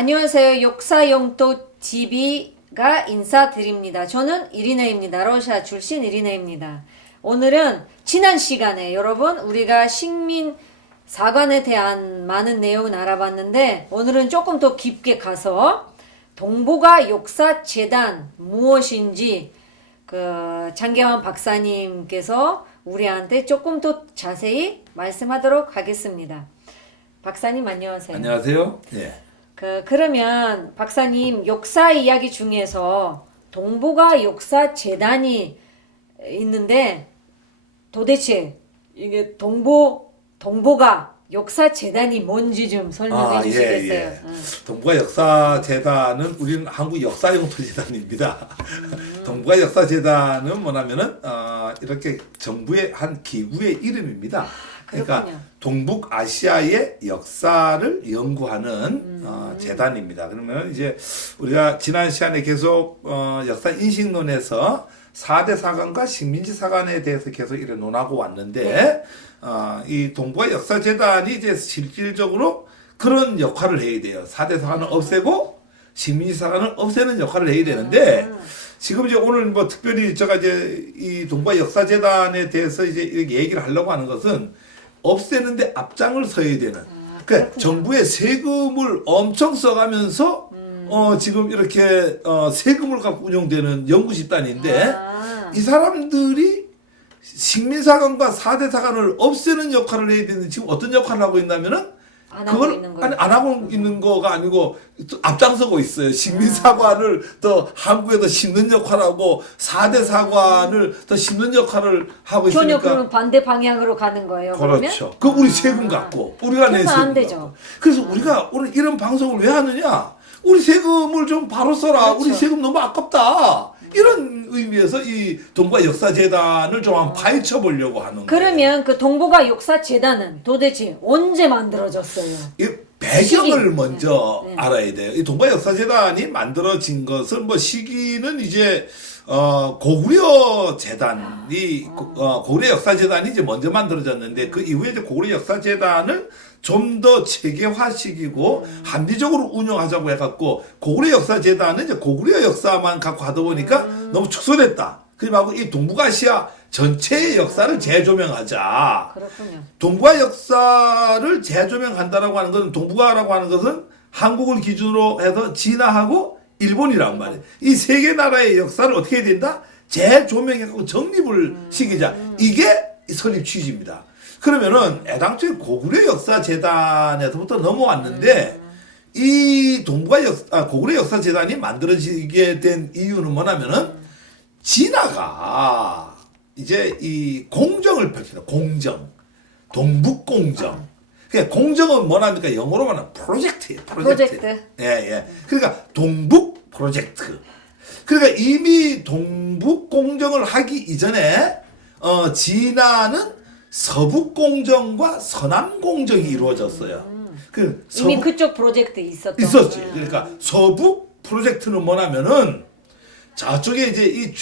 안녕하세요. 역사영토 TV가 인사드립니다. 저는 이리네입니다. 러시아 출신 이리네입니다. 오늘은 지난 시간에 여러분 우리가 식민 사관에 대한 많은 내용을 알아봤는데 오늘은 조금 더 깊게 가서 동북아 역사재단 무엇인지 장계환 박사님께서 우리한테 조금 더 자세히 말씀하도록 하겠습니다. 박사님 안녕하세요. 안녕하세요. 네. 그러면 박사님 역사 이야기 중에서 동북아 역사재단이 있는데 도대체 이게 동북아 역사재단이 뭔지 좀 설명해 주시겠어요? 예. 동북아 역사재단은 우리는 한국 역사영토재단입니다. 동북아 역사재단은 뭐냐면은 이렇게 정부의 한 기구의 이름입니다. 그러니까 동북아시아의 역사를 연구하는 재단입니다. 그러면 이제 우리가 지난 시간에 계속 역사 인식론에서 4대 사관과 식민지 사관에 대해서 계속 이렇게 논하고 왔는데 이 동북아 역사재단이 이제 실질적으로 그런 역할을 해야 돼요. 4대 사관을 없애고 식민지 사관을 없애는 역할을 해야 되는데 지금 이제 오늘 뭐 특별히 제가 이제 이 동북아 역사재단에 대해서 이제 이렇게 얘기를 하려고 하는 것은 없애는데 앞장을 서야 되는. 그러니까 정부의 세금을 엄청 써가면서 지금 이렇게 세금을 갖고 운영되는 연구집단인데 이 사람들이 식민사관과 4대 사관을 없애는 역할을 해야 되는데 지금 어떤 역할을 하고 있냐면은 안 하고 있는 거가 아니고 앞장서고 있어요. 식민사관을 더 한국에서 심는 역할하고 4대 사관을 더 심는 역할을 하고 있으니까. 전혀 그런 반대 방향으로 가는 거예요. 그렇죠. 그 우리 세금 갖고 우리가 낸 세금 안 되죠. 갖고. 그래서 우리가 오늘 이런 방송을 왜 하느냐? 우리 세금을 좀 바로 써라. 그렇죠. 우리 세금 너무 아깝다. 이런 의미에서 이 동북아 역사재단을 좀 한번 파헤쳐 보려고 하는 거예요. 그러면 그 동북아 역사재단은 도대체 언제 만들어졌어요? 이 배경을 시기. 먼저 알아야 돼요. 이 동북아 역사재단이 만들어진 것은 뭐 시기는 이제 고구려 재단이 고구려 역사재단이 이제 먼저 만들어졌는데 그 이후에 이제 고구려 역사재단을 좀 더 체계화시키고 합리적으로 운영하자고 해갖고 고구려 역사재단은 이제 고구려 역사만 갖고 하다 보니까 너무 축소됐다. 그리고 이 동북아시아 전체의 역사를 재조명하자. 그렇군요. 동북아 역사를 재조명한다라고 하는 것은 동북아라고 하는 것은 한국을 기준으로 해서 진화하고 일본이란 말이에요. 이 세 개 나라의 역사를 어떻게 해야 된다? 재조명하고 정립을 시키자. 이게 설립 취지입니다. 그러면은 애당초에 고구려 역사재단에서부터 넘어왔는데 이 고구려 역사재단이 만들어지게 된 이유는 뭐냐면은 진화가 이제 이 공정을 펼치는 공정, 동북공정. 그러니까 공정은 뭐랍니까? 영어로 말하면 프로젝트예요. 프로젝트. 예. 그러니까 동북 프로젝트. 그러니까 이미 동북공정을 하기 이전에 진화는 서북공정과 서남공정이 이루어졌어요. 이미 그쪽 프로젝트 있었죠. 있었지. 그러니까 서북 프로젝트는 뭐냐면은 저쪽에 이제 이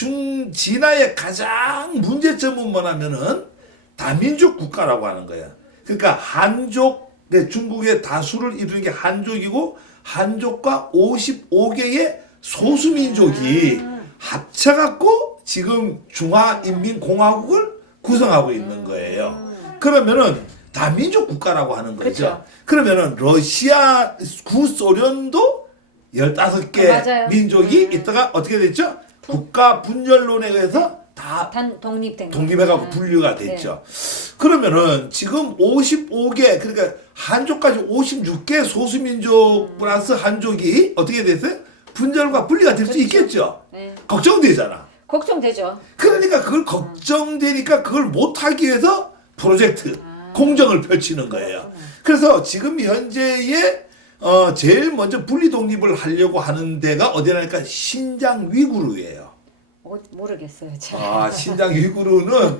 진화의 가장 문제점은 뭐냐면은 다민족 국가라고 하는 거야. 그러니까 한족, 중국의 다수를 이루는 게 한족이고 한족과 55개의 소수민족이 합쳐갖고 지금 중화인민공화국을 구성하고 있는 거예요. 그러면은 다민족 국가라고 하는 거죠. 그쵸. 그러면은 러시아 구소련도 15개 민족이 있다가 어떻게 됐죠? 국가 분열론에 의해서 다 독립해가고 분류가 됐죠. 그러면은 지금 55개, 그러니까 한족까지 56개 소수민족 플러스 한족이 어떻게 됐어요? 분열과 분리가 될 수 있겠죠. 걱정되잖아. 걱정되죠. 그러니까 그걸 걱정되니까 그걸 못하기 위해서 프로젝트, 공정을 펼치는 거예요. 그래서 지금 현재의 제일 먼저 분리 독립을 하려고 하는 데가 어디라니까 신장 위구르예요. 모르겠어요. 신장 위구르는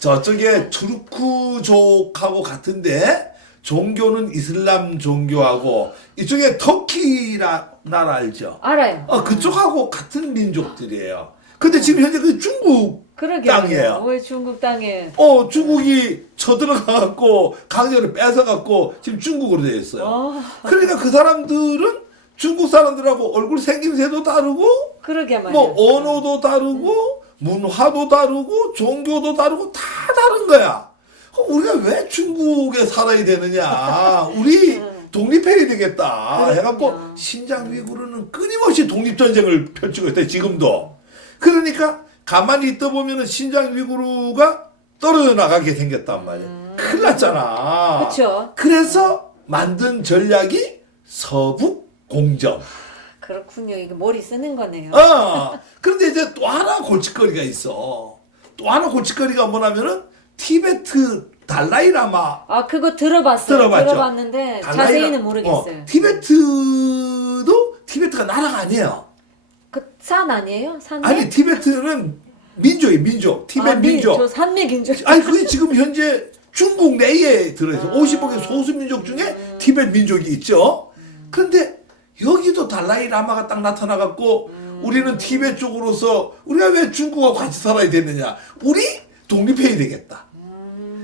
저쪽에 투르크족하고 같은데 종교는 이슬람 종교하고 이쪽에 터키라 나라 알죠? 알아요. 그쪽하고 같은 민족들이에요. 근데 지금 현재 그 중국 땅이에요. 왜 중국 땅에? 중국이 쳐들어가갖고 강제로 뺏어갖고 지금 중국으로 되어 있어요. 그러니까 그 사람들은 중국 사람들하고 얼굴 생김새도 다르고 그러게 말이야. 뭐 언어도 다르고 문화도 다르고 종교도 다르고 다 다른 거야. 그럼 우리가 왜 중국에 살아야 되느냐? 우리 독립해야 되겠다. 그렇군요. 해갖고 신장 위구르는 끊임없이 독립전쟁을 펼치고 있다. 지금도. 그러니까 가만히 있다 보면은 신장 위구르가 떨어져 나가게 생겼단 말이야. 큰일 났잖아. 그쵸. 그래서 만든 전략이 서북 공정. 그렇군요. 이거 머리 쓰는 거네요. 그런데 이제 또 하나 골칫거리가 있어. 또 하나 골칫거리가 뭐냐면은 티베트 달라이라마. 아, 그거 들어봤어요. 들어봤죠? 들어봤는데 자세히는 모르겠어요. 티베트가 나라가 아니에요. 그 산 아니에요? 산맥? 아니 티베트는 민족이에요. 민족. 티베트 민족. 저 산맥인족. 아니 그게 지금 현재 중국 내에 들어있어. 50억의 소수민족 중에 티베트 민족이 있죠. 그런데 여기도 달라이 라마가 딱 나타나갖고 우리는 티베트 쪽으로서 우리가 왜 중국하고 같이 살아야 되느냐. 우리 독립해야 되겠다.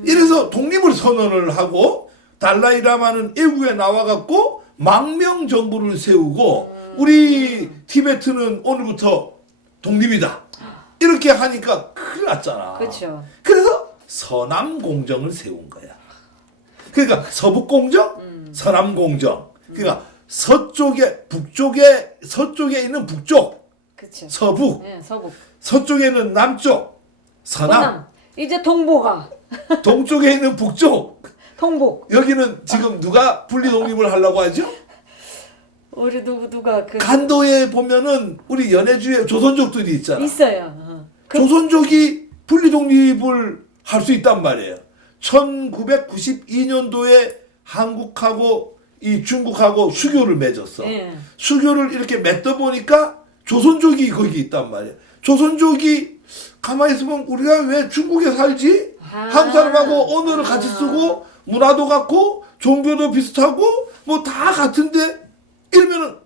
이래서 독립을 선언을 하고 달라이 라마는 애국에 나와갖고 망명 정부를 세우고 우리 티베트는 오늘부터 독립이다. 이렇게 하니까 큰일 났잖아. 그렇죠. 그래서 서남공정을 세운 거야. 그러니까 서북공정, 서남공정. 그러니까 서쪽에 있는 북쪽, 그렇죠. 서북, 네, 서북. 서쪽에는 남쪽, 서남, 서남. 이제 동보가. 동쪽에 있는 북쪽. 동복. 여기는 지금 누가 분리 독립을 하려고 하죠? 우리 누가 그 간도에 보면은 우리 연해주에 조선족들이 있잖아. 있어요. 조선족이 분리 독립을 할 수 있단 말이에요. 1992년도에 한국하고 이 중국하고 수교를 맺었어. 예. 수교를 이렇게 맺다 보니까 조선족이 거기 있단 말이에요. 조선족이 가만히 있으면 우리가 왜 중국에 살지? 한국 사람하고 언어를 같이 쓰고 문화도 같고 종교도 비슷하고 뭐 다 같은데 이러면은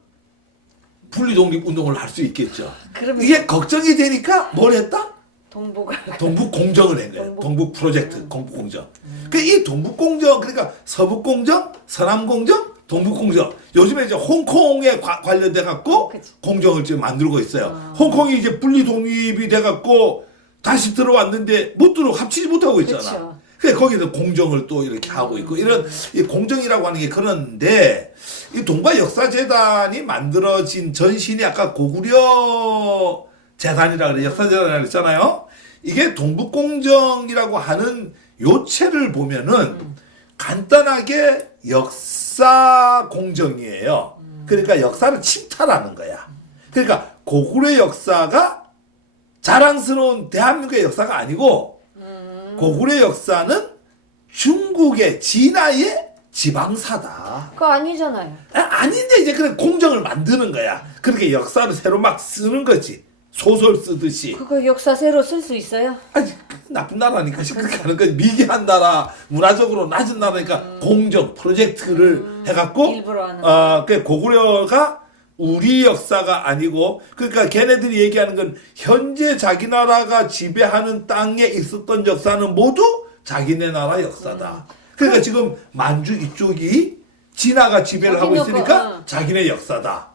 분리독립 운동을 할 수 있겠죠. 그러면 이게 걱정이 되니까 뭘 했다? 동보가. 동북 공정을 한 거예요. 동북 프로젝트, 동북 공정. 이 동북 공정, 그러니까 서북 공정, 서남 공정, 동북 공정. 요즘에 이제 홍콩에 관련돼 갖고 그치. 공정을 지금 만들고 있어요. 홍콩이 이제 분리 독립이 돼 갖고 다시 들어왔는데 합치지 못하고 있잖아. 그쵸. 그래서 거기서 공정을 또 이렇게 하고 있고 이런 이 공정이라고 하는 게 그런데 이 동북아 역사재단이 만들어진 전신이 아까 고구려 재단이라 그래 역사재단이라고 했잖아요. 이게 동북공정이라고 하는 요체를 보면은 간단하게 역사 공정이에요. 그러니까 역사를 침탈하는 거야. 그러니까 고구려 역사가 자랑스러운 대한민국의 역사가 아니고 고구려 역사는 중국의 진화의 지방사다. 그거 아니잖아요. 아닌데 이제 그런 공정을 만드는 거야. 그렇게 역사를 새로 막 쓰는 거지. 소설 쓰듯이. 그거 역사 새로 쓸 수 있어요? 아니 나쁜 나라니까 그렇게 하는 거지. 미개한 나라, 문화적으로 낮은 나라니까 공정 프로젝트를 해갖고 일부러 하는 그 고구려가 우리 역사가 아니고 그러니까 걔네들이 얘기하는 건 현재 자기 나라가 지배하는 땅에 있었던 역사는 모두 자기네 나라 역사다. 그러니까 지금 만주 이쪽이 진화가 지배를 하고 있으니까 자기네 역사다.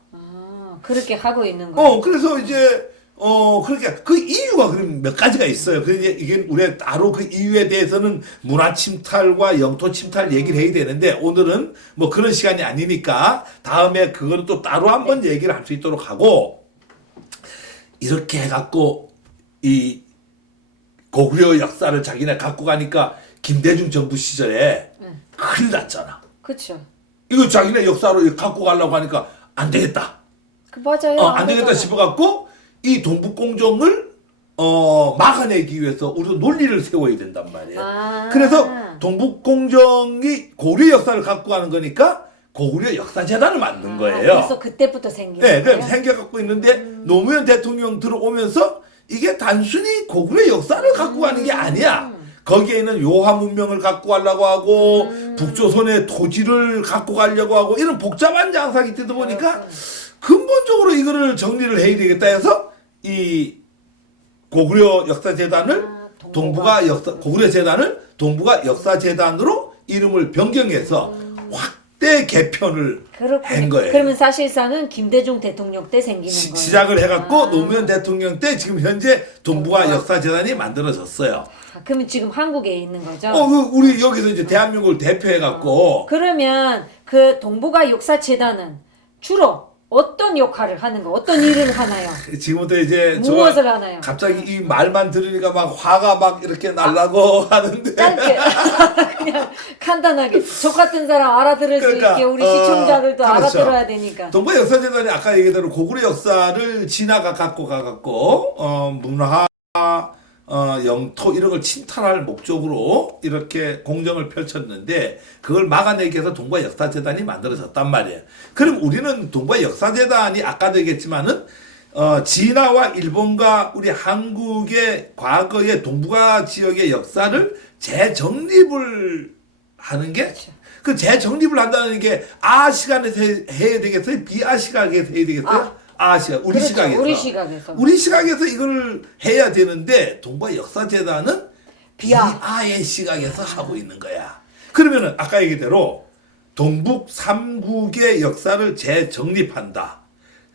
그렇게 하고 있는 거예요. 그래서 이제 그렇게 그 이유가 그럼 몇 가지가 있어요. 그래서 이게 우리가 따로 그 이유에 대해서는 문화 침탈과 영토 침탈 얘기를 해야 되는데 오늘은 뭐 그런 시간이 아니니까 다음에 그거는 또 따로 한번 얘기를 할 수 있도록 하고 이렇게 해갖고 이 고구려 역사를 자기네 갖고 가니까 김대중 정부 시절에 큰일 났잖아. 그렇죠. 이거 자기네 역사로 갖고 가려고 하니까 안 되겠다. 그 맞아요. 안 되겠다 싶어갖고 이 동북공정을 막아내기 위해서 우리도 논리를 세워야 된단 말이에요. 그래서 동북공정이 고구려 역사를 갖고 가는 거니까 고구려 역사재단을 만든 거예요. 그래서 그때부터 생긴 네, 거예요? 그럼 생겨갖고 있는데 노무현 대통령 들어오면서 이게 단순히 고구려 역사를 갖고 가는 게 아니야. 거기에는 요하 문명을 갖고 가려고 하고 북조선의 토지를 갖고 가려고 하고 이런 복잡한 장사기 되다 보니까 근본적으로 이거를 정리를 해야 되겠다 해서 이 고구려 역사재단을 고구려 재단을 동북아 역사재단으로 이름을 변경해서 확 때 개편을 한 거예요. 그러면 사실상은 김대중 대통령 때 생기는 거예요. 시작을 해갖고 노무현 대통령 때 지금 현재 동북아 역사재단이 만들어졌어요. 그러면 지금 한국에 있는 거죠? 우리 여기서 이제 대한민국을 대표해갖고 그러면 그 동북아 역사재단은 주로 어떤 역할을 하는 거, 어떤 일을 하나요? 지금부터 이제 무엇을 하나요? 갑자기 이 말만 들으니까 막 화가 막 이렇게 날라고 하는데 짧게 그냥 간단하게 저 같은 사람 알아들을 그러니까, 수 있게 우리 시청자들도 그렇죠. 알아들어야 되니까. 동북아 역사재단이 아까 얘기대로 고구려 역사를 진화가 갖고 가갖고 문화 영토 이런 걸 침탈할 목적으로 이렇게 공정을 펼쳤는데 그걸 막아내기 위해서 동북아 역사재단이 만들어졌단 말이에요. 그럼 우리는 동북아 역사재단이 아까도 얘기했지만은 진화와 일본과 우리 한국의 과거의 동북아 지역의 역사를 재정립을 하는 게 그 재정립을 한다는 게 아 시간에서 해야 되겠어요? 비아 시각에서 해야 되겠어요? 아 시각 우리 그렇죠. 시각에서 우리 시각에서 이걸 해야 되는데 동북아 역사재단은 비아의 시각에서 하고 있는 거야. 그러면은 아까 얘기대로 동북 삼국의 역사를 재정립한다.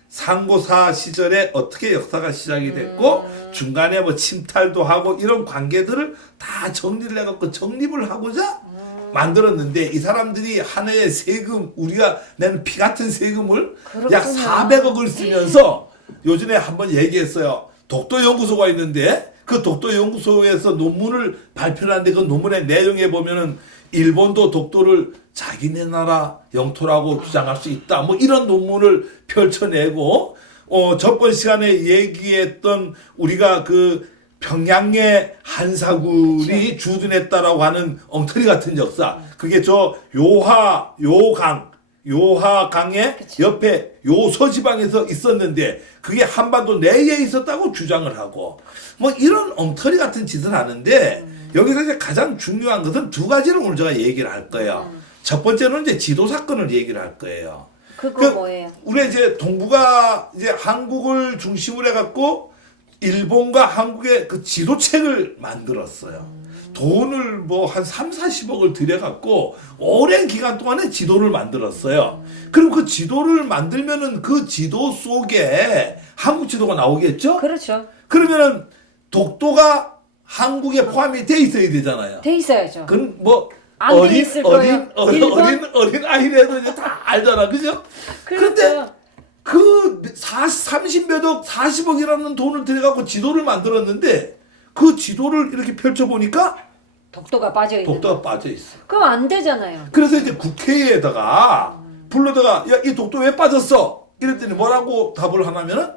상고사 시절에 어떻게 역사가 시작이 됐고 중간에 뭐 침탈도 하고 이런 관계들을 다 정리를 해갖고 정립을 하고자 만들었는데 이 사람들이 한 해에 세금 우리가 내는 피 같은 세금을 약 400억을 쓰면서 요즘에 한번 얘기했어요. 독도연구소가 있는데 그 독도연구소에서 논문을 발표하는데 그 논문의 내용에 보면은 일본도 독도를 자기네 나라 영토라고 주장할 수 있다. 뭐 이런 논문을 펼쳐내고 저번 시간에 얘기했던 우리가 그 평양의 한사군이 주둔했다라고 하는 엉터리 같은 역사. 그게 저 요하강의 옆에 요서지방에서 있었는데 그게 한반도 내에 있었다고 주장을 하고 뭐 이런 엉터리 같은 짓을 하는데 여기서 이제 가장 중요한 것은 두 가지를 오늘 제가 얘기를 할 거예요. 첫 번째는 이제 지도 사건을 얘기를 할 거예요. 그거 뭐예요? 우리 이제 동북아 이제 한국을 중심으로 해갖고 일본과 한국의 그 지도책을 만들었어요. 돈을 뭐 한 3, 40억을 들여갖고 오랜 기간 동안에 지도를 만들었어요. 그럼 그 지도를 만들면은 그 지도 속에 한국 지도가 나오겠죠? 그렇죠. 그러면은 독도가 한국에 포함이 돼 있어야 되잖아요. 돼 있어야죠. 그건 뭐 안 돼 있을 거예요. 어린 아이라도 이제 다 알잖아. 그죠? 그런데 그렇죠. 그 30몇 억, 40억이라는 돈을 들여갖고 지도를 만들었는데 그 지도를 이렇게 펼쳐보니까 독도가 빠져 있는. 독도가 빠져 있어. 그럼 안 되잖아요. 그래서 이제 국회에다가 불러다가 야, 이 독도 왜 빠졌어? 이랬더니 뭐라고 답을 하냐면은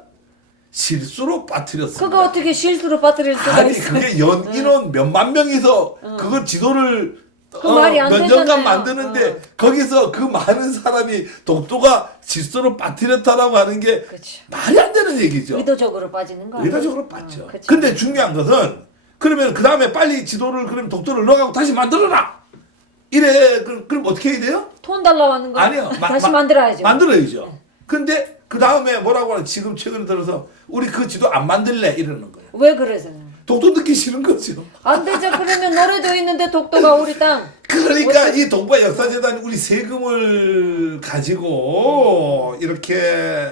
실수로 빠뜨렸습니다. 그거 어떻게 실수로 빠뜨릴 수가 아니 있어요? 그게 인원 몇만 명이서 그거 지도를 그 말이 안 몇 년간 되잖아요. 만드는데 거기서 그 많은 사람이 독도가 실수로 빠뜨렸다라고 하는 게 그렇죠. 말이 안 되는 얘기죠. 의도적으로 빠지는 거. 의도적으로 빠죠. 그렇죠. 근데 중요한 것은 그러면 그 다음에 빨리 지도를 그럼 독도를 넣어가고 다시 만들어라. 이래 그럼 어떻게 해야 돼요? 돈 달라고 하는 거. 아니요. 다시 만들어야죠. 만들어야죠. 근데 그 다음에 뭐라고 하는 지금 최근에 들어서 우리 그 지도 안 만들래 이러는 거예요. 왜 그래서요? 독도 넣기 싫은 거죠. 안 되죠. 그러면 노래도 있는데 독도가 우리 땅. 그러니까 이 동북아 역사재단이 우리 세금을 가지고 이렇게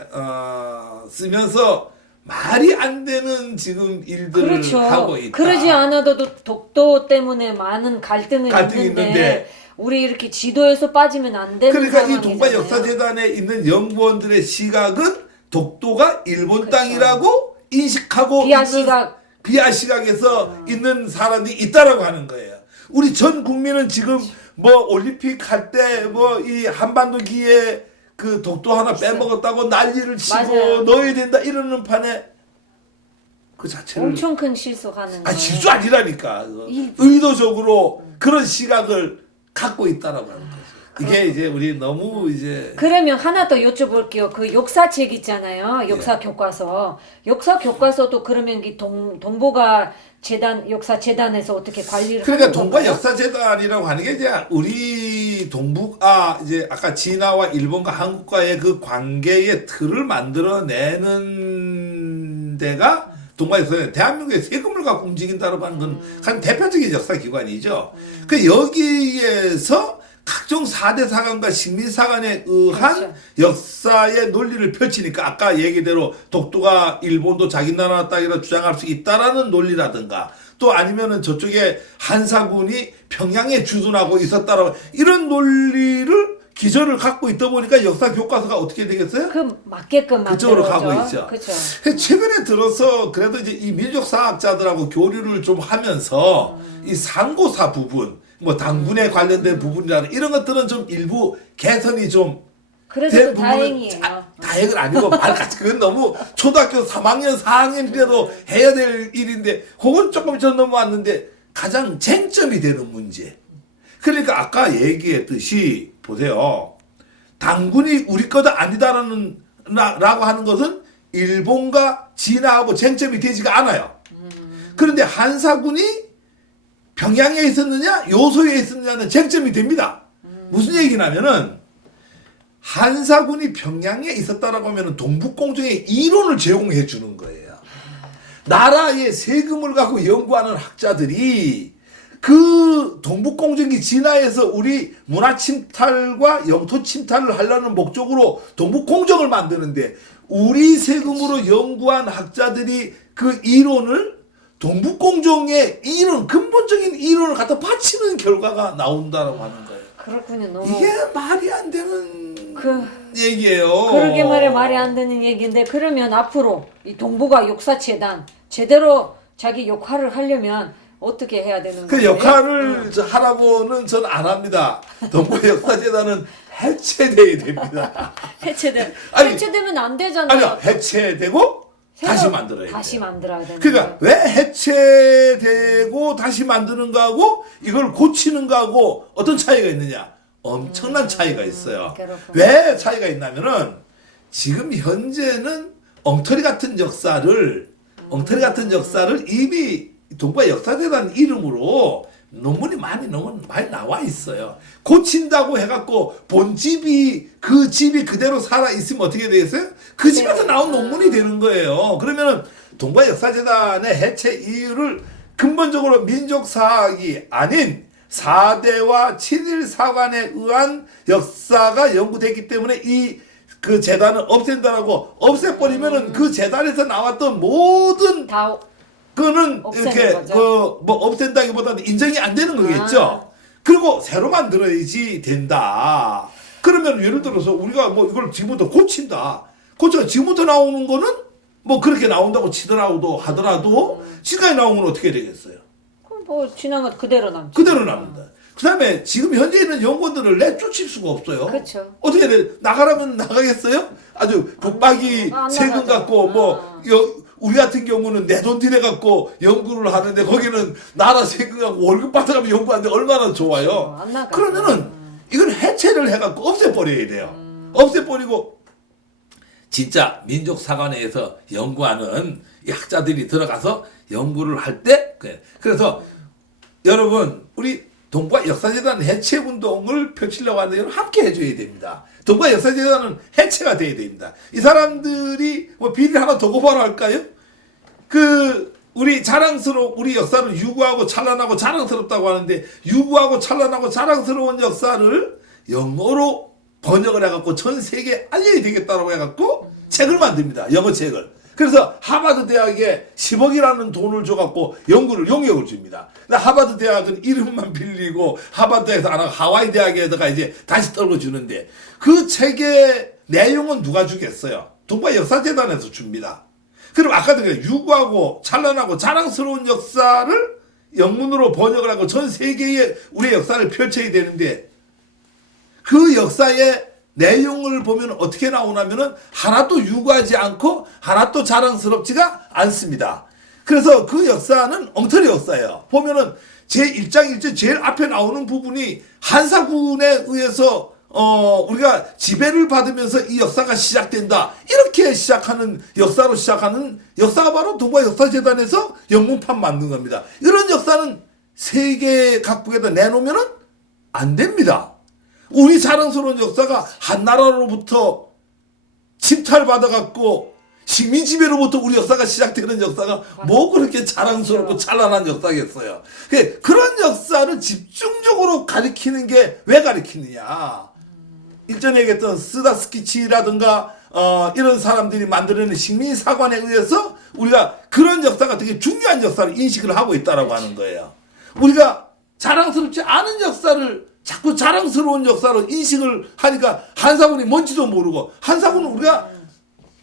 쓰면서 말이 안 되는 지금 일들을 그렇죠. 하고 있다. 그러지 않아도 독도 때문에 많은 갈등이 있는데 우리 이렇게 지도에서 빠지면 안 되는 그러니까 이 상황이잖아요. 동북아 역사재단에 있는 연구원들의 시각은 독도가 일본 그렇죠. 땅이라고 인식하고 비하 있는 시각. 비하 시각에서 있는 사람이 있다라고 하는 거예요. 우리 전 국민은 지금 뭐 올림픽 할 때 뭐 이 한반도 기에 그 독도 하나 빼먹었다고 난리를 치고 맞아요. 넣어야 된다 이러는 판에 그 자체를 엄청 큰 실수하는 거예요. 실수 아니라니까 의도적으로 그런 시각을 갖고 있다라고 하는 거죠. 이게 이제 우리 너무 이제 그러면 하나 더 여쭤볼게요. 그 역사책 있잖아요. 역사 교과서. 역사 교과서도 그러면 이 동북아 재단 역사 재단에서 어떻게 관리를 그러니까 하는 동북아 건가요? 역사재단이라고 하는 게 이제 우리 동북아 이제 아까 진화와 일본과 한국과의 그 관계의 틀을 만들어내는 데가 동북아 역사재단 대한민국의 세금을 갖고 움직인다라고 하는 건 가장 대표적인 역사 기관이죠. 그 여기에서 각종 4대 사관과 식민사관에 의한 그렇죠. 역사의 논리를 펼치니까 아까 얘기대로 독도가 일본도 자기 나라 땅이라 주장할 수 있다라는 논리라든가 또 아니면은 저쪽에 한사군이 평양에 주둔하고 있었다라고 이런 논리를 기저를 갖고 있다 보니까 역사 교과서가 어떻게 되겠어요? 그 맞게끔 그쪽으로 만들어져. 가고 있죠. 그렇죠. 최근에 들어서 그래도 이제 이 민족사학자들하고 교류를 좀 하면서 이 상고사 부분, 뭐 당군에 관련된 부분이라는 이런 것들은 좀 일부 개선이 좀 그래도 된 또 부분은 다행이에요. 다행은 아니고 말같이 그건 너무 초등학교 3학년 4학년이라도 해야 될 일인데 그건 조금 전 넘어왔는데 가장 쟁점이 되는 문제. 그러니까 아까 얘기했듯이 보세요. 당군이 우리 거다 아니다라는 라고 하는 것은 일본과 진화하고 쟁점이 되지가 않아요. 그런데 한사군이 평양에 있었느냐 요소에 있었느냐는 쟁점이 됩니다. 무슨 얘기냐면은 한사군이 평양에 있었다라고 하면 동북공정의 이론을 제공해 주는 거예요. 나라의 세금을 갖고 연구하는 학자들이 그 동북공정이 진화해서 우리 문화 침탈과 영토 침탈을 하려는 목적으로 동북공정을 만드는데 우리 세금으로 연구한 학자들이 그 이론을 동북공정의 이론, 근본적인 이론을 갖다 바치는 결과가 나온다라고 하는 거예요. 그렇군요. 너무 이게 말이 안 되는 그- 얘기예요. 그러게 말이 안 되는 얘기인데 그러면 앞으로 이 동북아 역사재단 제대로 자기 역할을 하려면 어떻게 해야 되는 그 거예요? 역할을 하라고는 전 안 합니다. 동북아 역사재단은 해체돼야 됩니다. 아니, 해체되면 안 되잖아요. 아니요, 해체되고 새로 다시 만들어야 돼요. 다시 만들어야 되는 그러니까 왜 해체되고 다시 만드는 거하고 이걸 고치는 거하고 어떤 차이가 있느냐? 엄청난 차이가 있어요. 그렇구나. 왜 차이가 있냐면은 지금 현재는 엉터리 같은 역사를 이미 동북아 역사재단 이름으로 논문이 많이 나와 있어요. 고친다고 해갖고 본집이 그 집이 그대로 살아 있으면 어떻게 되겠어요? 그 집에서 나온 논문이 되는 거예요. 그러면은 동북아 역사재단의 해체 이유를 근본적으로 민족사학이 아닌 4대와 7일 사관에 의한 역사가 연구됐기 때문에 이 그 재단을 없앤다라고 없애버리면은 그 재단에서 나왔던 모든 다 그거는 없애는 이렇게 거죠. 그 뭐 없앤다기보다는 인정이 안 되는 거겠죠. 그리고 새로 만들어야지 된다. 그러면 예를 들어서 우리가 뭐 이걸 지금부터 고친다. 고쳐 지금부터 나오는 거는 뭐 그렇게 나온다고 치더라도 하더라도 지금까지 나온 건 어떻게 되겠어요? 그럼 뭐 지난 것 그대로 남죠. 그대로 납니다. 그다음에 지금 현재 있는 연구원들을 내쫓을 수가 없어요. 그렇죠. 어떻게 돼? 나가라면 나가겠어요? 아주 북박이 안 세금 나가죠. 갖고 뭐 우리 같은 경우는 내 돈 들여 갖고 연구를 하는데 거기는 나라 세금 갖고 월급 받아가면 연구하는데 얼마나 좋아요. 안 나가죠. 그러면은 이걸 해체를 해갖고 없애버려야 돼요. 없애버리고 진짜 민족사관회에서 연구하는 이 학자들이 들어가서 연구를 할 때 그래서 여러분 우리 동북아 역사재단 해체운동을 펼치려고 하는데 여러분 함께 해줘야 됩니다. 동북아 역사재단은 해체가 돼야 됩니다. 이 사람들이 뭐 비리 하나 더 고발을 할까요? 우리 우리 역사를 유구하고 찬란하고 자랑스럽다고 하는데 유구하고 찬란하고 자랑스러운 역사를 영어로 번역을 해갖고 전 세계에 알려야 되겠다라고 해갖고 책을 만듭니다. 영어 책을. 그래서 하버드 대학에 10억이라는 돈을 줘갖고 용역을 줍니다. 근데 하버드 대학은 이름만 빌리고 하버드 대학에서 안 하고 하와이 대학에다가 이제 다시 떨궈주는데 그 책의 내용은 누가 주겠어요? 동북아 역사재단에서 줍니다. 그럼 아까도 유구하고 찬란하고 자랑스러운 역사를 영문으로 번역을 하고 전 세계에 우리의 역사를 펼쳐야 되는데 그 역사의 내용을 보면 어떻게 나오냐면은 하나도 유구하지 않고 하나도 자랑스럽지가 않습니다. 그래서 그 역사는 엉터리 역사예요. 보면은 제1장 1절 제일 앞에 나오는 부분이 한사군에 의해서 우리가 지배를 받으면서 이 역사가 시작된다. 이렇게 시작하는 역사로 시작하는 역사가 바로 동북아 역사재단에서 영문판 만든 겁니다. 이런 역사는 세계 각국에다 내놓으면은 안 됩니다. 우리 자랑스러운 역사가 한 나라로부터 침탈받아갖고 식민 지배로부터 우리 역사가 시작되는 역사가 뭐 그렇게 자랑스럽고 찬란한 역사겠어요. 그런 역사를 집중적으로 가리키는 게 왜 가리키느냐. 일전에 얘기했던 스다스키치라든가 이런 사람들이 만들어낸 식민사관에 의해서 우리가 그런 역사가 되게 중요한 역사를 인식을 하고 있다라고 하는 거예요. 우리가 자랑스럽지 않은 역사를 자꾸 자랑스러운 역사로 인식을 하니까 한사군이 뭔지도 모르고 한사군은 우리가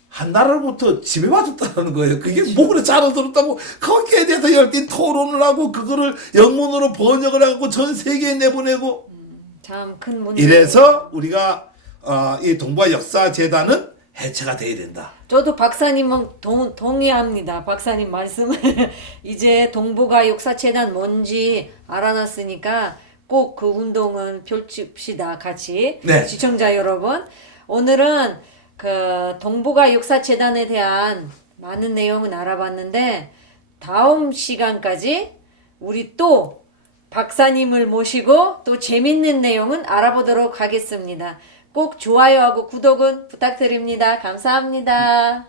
한 나라로부터 지배받았다는 거예요. 그게 뭐 그래 자랑스럽다고 거기에 대해서 열띤 토론을 하고 그거를 영문으로 번역을 하고 전 세계에 내보내고 참 큰 문제. 이래서 우리가 이 동북아 역사재단은 해체가 돼야 된다. 저도 박사님은 동의합니다. 박사님 말씀을 이제 동북아 역사재단 뭔지 알아놨으니까 꼭 그 운동은 펼칩시다. 같이. 네. 시청자 여러분. 오늘은 그 동북아 역사재단에 대한 많은 내용은 알아봤는데 다음 시간까지 우리 또 박사님을 모시고 또 재밌는 내용은 알아보도록 하겠습니다. 꼭 좋아요하고 구독은 부탁드립니다. 감사합니다.